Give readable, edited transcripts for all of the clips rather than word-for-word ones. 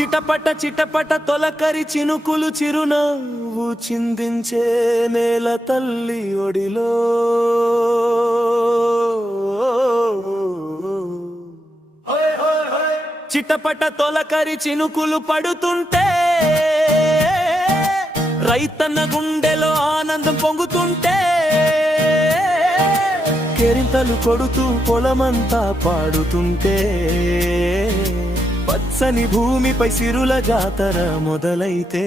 చిటపట చిటపట తొలకరి చినుకులు చిరునవ్వు చిందించే నేల తల్లి ఒడిలో చిటపట తొలకరి చినుకులు పడుతుంటే రైతన్న గుండెలో ఆనందం పొంగుతుంటే కేరింతలు కొడుతూ పొలమంతా పాడుతుంటే పచ్చని భూమిపై సిరుల జాతర మొదలైతే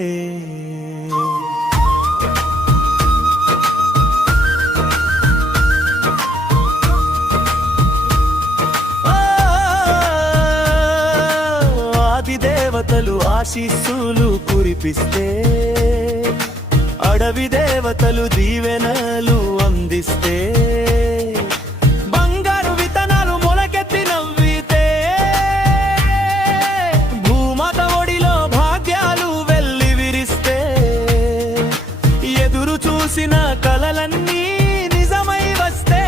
ఆది దేవతలు ఆశీస్సులు కురిపిస్తే అడవి దేవతలు దీవెనలు అందిస్తే బంగారు విత్తనాలు మొలకెత్తి నవ్వితే భూమాత ఒడిలో భాగ్యాలు వెల్లి విరిస్తే ఎదురు చూసిన కలలన్నీ నిజమై వస్తే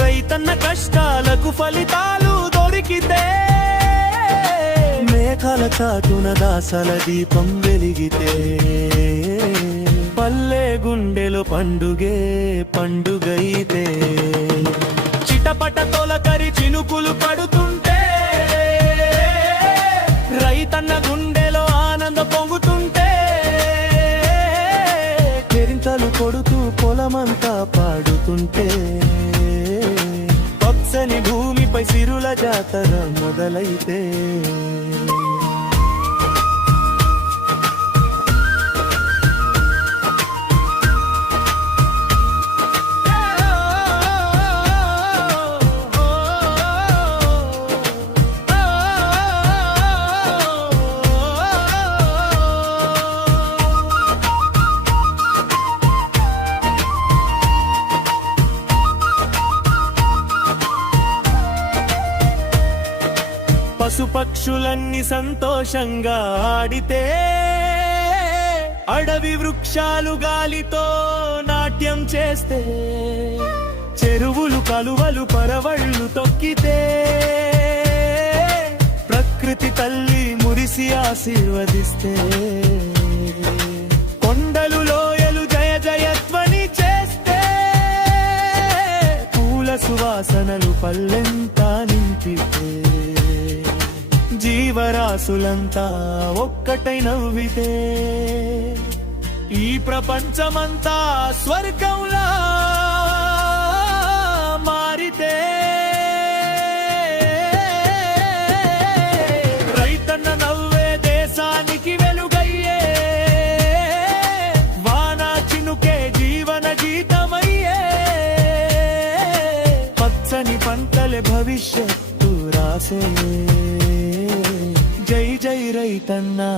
రైతన్న కష్టాలకు ఫలితాలు దొరికితే మేఘాల చాటున దాసల దీపం వెలిగితే పల్లె గుండెలో పండుగే పండుగైతే చిటపట తొలకరి చినుకులు పడుతుంటే రైతన్న గుండెలో ఆనందం పొంగుతుంటే కేరింతలు కొడుతూ పొలమంతా పాడుతుంటే పచ్చని భూమిపై సిరుల జాతర మొదలైతే పశుపక్షులన్నీ సంతోషంగా ఆడితే అడవి వృక్షాలు గాలితో నాట్యం చేస్తే చెరువులు కలువలు పరవళ్ళు తొక్కితే ప్రకృతి తల్లి మురిసి ఆశీర్వదిస్తే కొండలు లోయలు జయ జయధ్వని చేస్తే పూల సువాసనలు పల్లెంతా నింపితే జీవరాశులంతా ఒక్కటై నవ్వితే ఈ ప్రపంచమంతా స్వర్గంలా మారితే రైతన్న నవ్వే దేశానికి వెలుగయ్యే వాన చినుకే జీవన గీతమయ్యే పచ్చని పంటలే భవిష్యత్తు రాసే జై జై రైతన్నా।